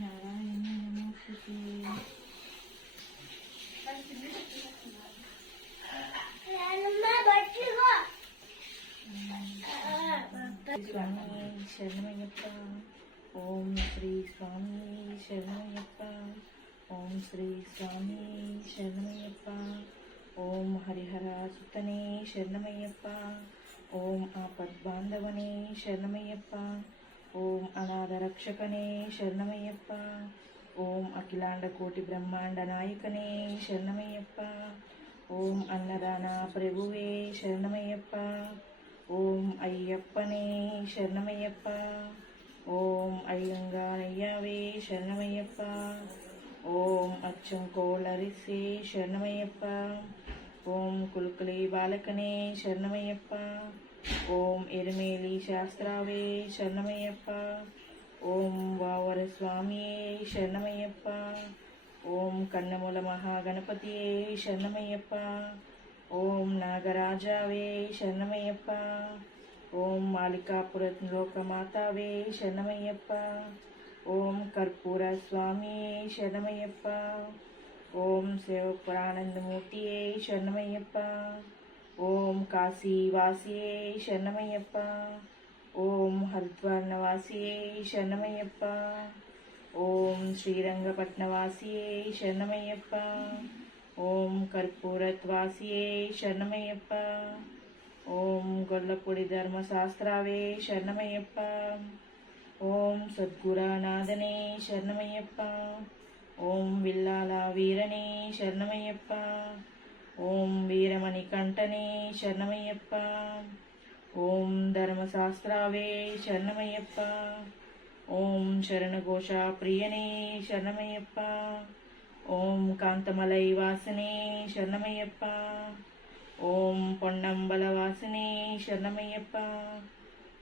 नारायण नमोस्तुते। स्वामी शरणमय्यप्प। ओम श्री स्वामी शरणमय्यप्प। ओम श्री स्वामी शरणमय्यप्प। ओम हरिहर सुतने शरणमय्यप्प। ओम आपद्बांधवने शरणमय्यप्प। ओम अनाथ रक्षकने शरणमय्यप्प। ओम अखिलांड कोटि ब्रह्मांड नायकने शरणमय्यप्प। ओम अन्नदान प्रभुवे शरणमय्यप्प। ओम अय्यप्पने शरणमय्यप्प। ओम अय्यंगारय्यावे शरणमय्यप्प। ओम अच्चंकोलरिसे शरणमय्यप्प। ओम कुलकुले बालकने शरणमय्यप्प। ओम एरमेली शास्त्रावे शरणमय्यप्प। ओम वावर स्वामिये शरणमय्यप्प। ओम कन्नमुल महागणपतिये शरणमय्यप्प। ओम नागराजावे शरणमय्यप्प। ओम मालिकापुर लोकमातावे शरणमय्यप्प। ओम कर्पूर स्वामिये शरणमय्यप्प। ओम सेवपुरानंदमूर्तिये शरणमय्यप्प। ओम काशीवासिये शरणमय्यप्प। ओम हरिद्वारवासिये शरणमय्यप्प। ओम श्रीरंगपट्टणवासिये शरणमय्यप्प। ओम कर्पूरत्वासिये शरणमय्यप्प। ओम गोल्लपुड़ी धर्मशास्त्रावे शरणमय्यप्प। ओम सद्गुरुनाथने शरणमय्यप्प। ओम विल्लाल वीरने शरणमय्यप्प। ओम वीरमणिकंठने शरणमय्यप्प। ओम धर्मशास्त्रावे शरणमय्यप्प। ओम शरणघोषा प्रियने शरणमय्यप्प। ओम कांतमलै वासने शरणमय्यप्प। ओम पोन्नंबलवासने शरणमय्यप्प।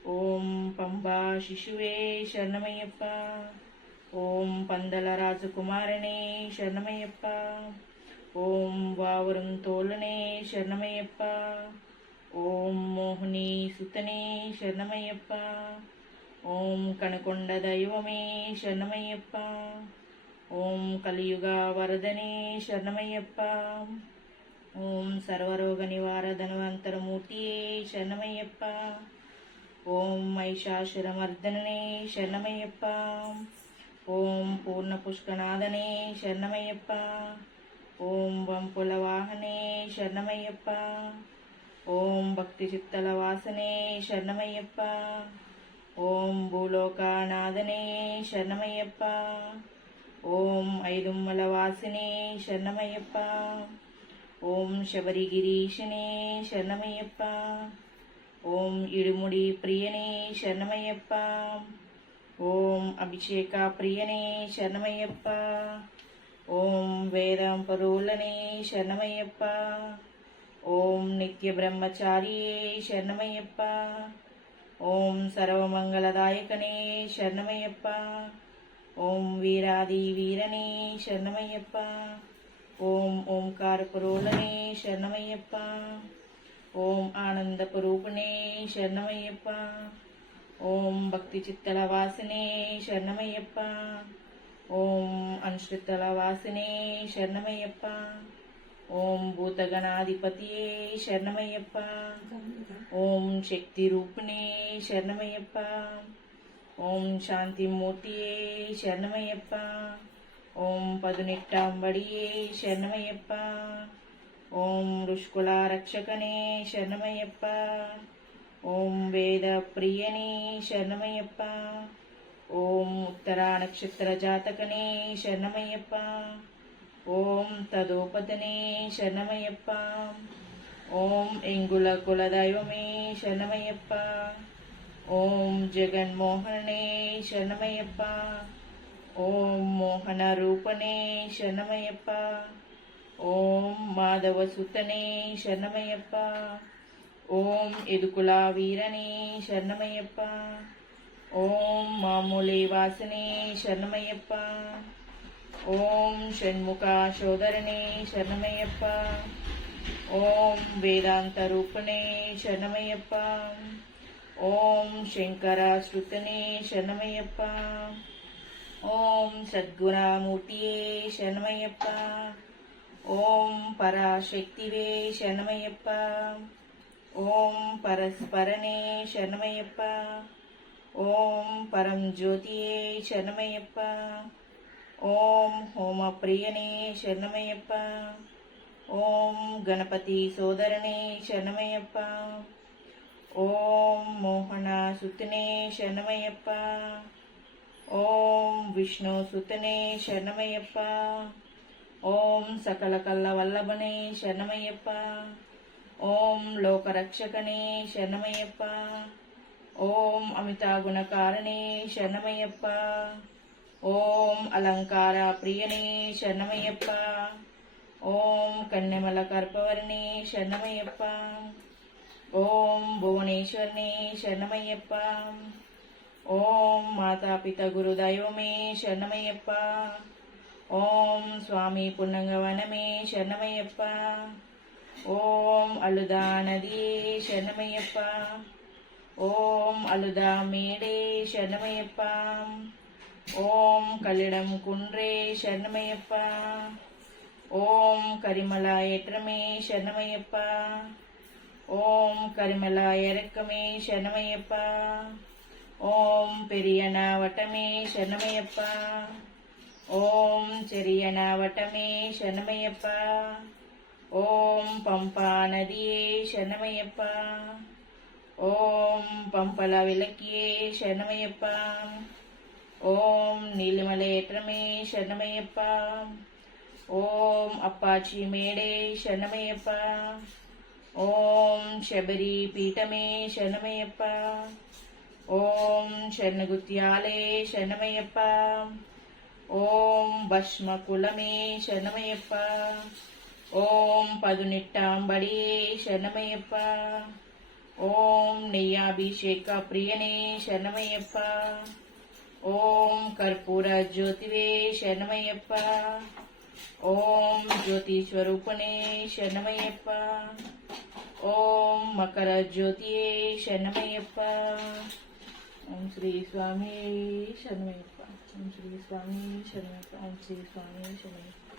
ओम पंबा शिशुवे शरणमय्यप्प। ओम पंदल राजकुमारने शरणमय्यप्प। ओम वावरुं तोलने शरणमय्यप्प। ओम मोहिनी सुतने शरणमय्यप्प। ओम कनकोंड दैवमे शरणमय्यप्प। ओम कलियुग वरदने शरणमय्यप्प। ओम सर्वरोग निवार धनवंतरमूर्तिये शरणमय्यप्प। ओम महिषासुरमर्दनने शरणमय्यप्प। ओम पूर्णपुष्कनादने शरणमय्यप्प। ओम वंपुलवाहने शरणमय्यप्प। ओम भक्तिचित्तलवासने शरणमय्यप्प। ओम भूलोकनाथने शरणमय्यप्प। ओम ऐदुम्मलवासिने शरणमय्यप्प। ओम शबरिगिरीशने शरणमय्यप्प। ओम इडुमुडी प्रियने शरणमय्यप्प। ओम अभिषेक प्रियने शरणमय्यप्प। ओम वेदंपरूलने शरणमय्यप्प। ओम नित्य ब्रह्मचारिये शरणमय्यप्प। ओम सर्वमंगलदायकने शरणमय्यप्प। ओम वीरादि वीरने शरणमय्यप्प। ओम ओंकारपुरोलने शरणमय्यप्प। ओम आनंदपुरूपने शरणमय्यप्प। ओम भक्तिचित्तलवासने शरणमय्यप्प। ओम अनुश्रितलवासने शरणमय्यप्प। ओम भूतगणाधिपतिये शरणमय्यप्प। ओम शक्तिरूपिणे शरणमय्यप्प। ओम शांतिमूर्तिये शरणमय्यप्प। ओम पदुनिट्टांबडिये शरणमय्यप्प। ओम ऋषिकुलरक्षकने शरणमय्यप्प। ओम वेदप्रियने शरणमय्यप्प। ओम उत्तरा नक्षत्र जातकने शरणमय्यप्प। ओम तदोपदने शरणमय्यप्प। ओम इंगुल कुलदैवमे शरणमय्यप्प। ओम जगन्मोहनने शरणमय्यप्प। ओम मोहनरूपने शरणमय्यप्प। ओम माधवसुतने शरणमय्यप्प। ओम इदुकुल वीरने शरणमय्यप्प। ओम मामूली वासने शरणमय्यप्प। ओम षण्मुख शोधरने शरणमय्यप्प। ఓం వేదాంత రూపణే శరణమయ్యప్ప. ఓం శంకరాశ్రుతనే శరణమయ్యప్ప. ఓం సద్గుణమూర్తియే శరణమయ్యప్ప. ఓం పరాశక్తివే శరణమయ్యప్ప. ఓం పరస్పరనే శరణమయ్యప్ప. ఓం పరం జ్యోతియే శరణమయ్యప్ప. ఓం హోమప్రియనే శరణమయ్యప్ప. ఓం గణపతి సోదరనే శరణమయ్యప్ప. ఓం మోహన సుతనే శరణమయ్యప్ప. ఓం విష్ణు సుతనే శరణమయ్యప్ప. ఓం సకల కల్ల వల్లభనే శరణమయ్యప్ప. ఓం లోకరక్షకనే శరణమయ్యప్ప. ఓం అమితాగుణకారణే శరణమయ్యప్ప. ఓం అలంకార ప్రియనే శరణమయ్యప్ప. ఓం కన్నెమల కర్పవర్ణి శరణమయ్యప్ప. ఓం భువనేశ్వర్ని శరణమయ్యప్ప. ఓం మాతాపిత గురుదైవమే శరణమయ్యప్ప. ఓం స్వామి పుణ్యంగవనమే శరణమయ్యప్ప. ఓం అలుదా నదియే శరణమయ్యప్ప. ఓం అలుదా మేడే శరణమయ్యప్ప. ఓం కలిడం కుండ్రే శరణమయ్యప్ప. ఓం కరిమల ఏట్రమే శరణమయ్యప్ప. ఓం కరిమల ఎరక్కమే శరణమయ్యప్ప. ఓం పెరియన వటమే శరణమయ్యప్ప. ఓం చెరియన వటమే శరణమయ్యప్ప. ఓం పంపా నదియే శరణమయ్యప్ప. ఓం పంపల విలకియే శరణమయ్యప్ప. ఓం నీలిమలేట్రమే శరణమయ్యప్ప. ఓం అప్పాచి మేడే శరణమయ్యప్ప. ఓం శబరి పీఠమే శరణమయ్యప్ప. ఓం శరణగుత్యాలే శరణమయ్యప్ప. ఓం భస్మ కులమే శరణమయ్యప్ప. ఓం పదునిట్టాంబడియే శరణమయ్యప్ప. ఓం నెయ్యాభిషేక ప్రియనే శరణమయ్యప్ప. ఓం కర్పూర జ్యోతివే శరణమయ్యప్ప. ఓం జ్యోతి స్వరూపణే శరణమయ్యప్ప. ఓం మకర జ్యోతియే శరణమయ్యప్ప. ఓం శ్రీ స్వామి శరణమయ్యప్ప. ఓం శ్రీ స్వామి శరణమయ్యప్ప. ఓం శ్రీ స్వామి శరణమయ్యప్ప.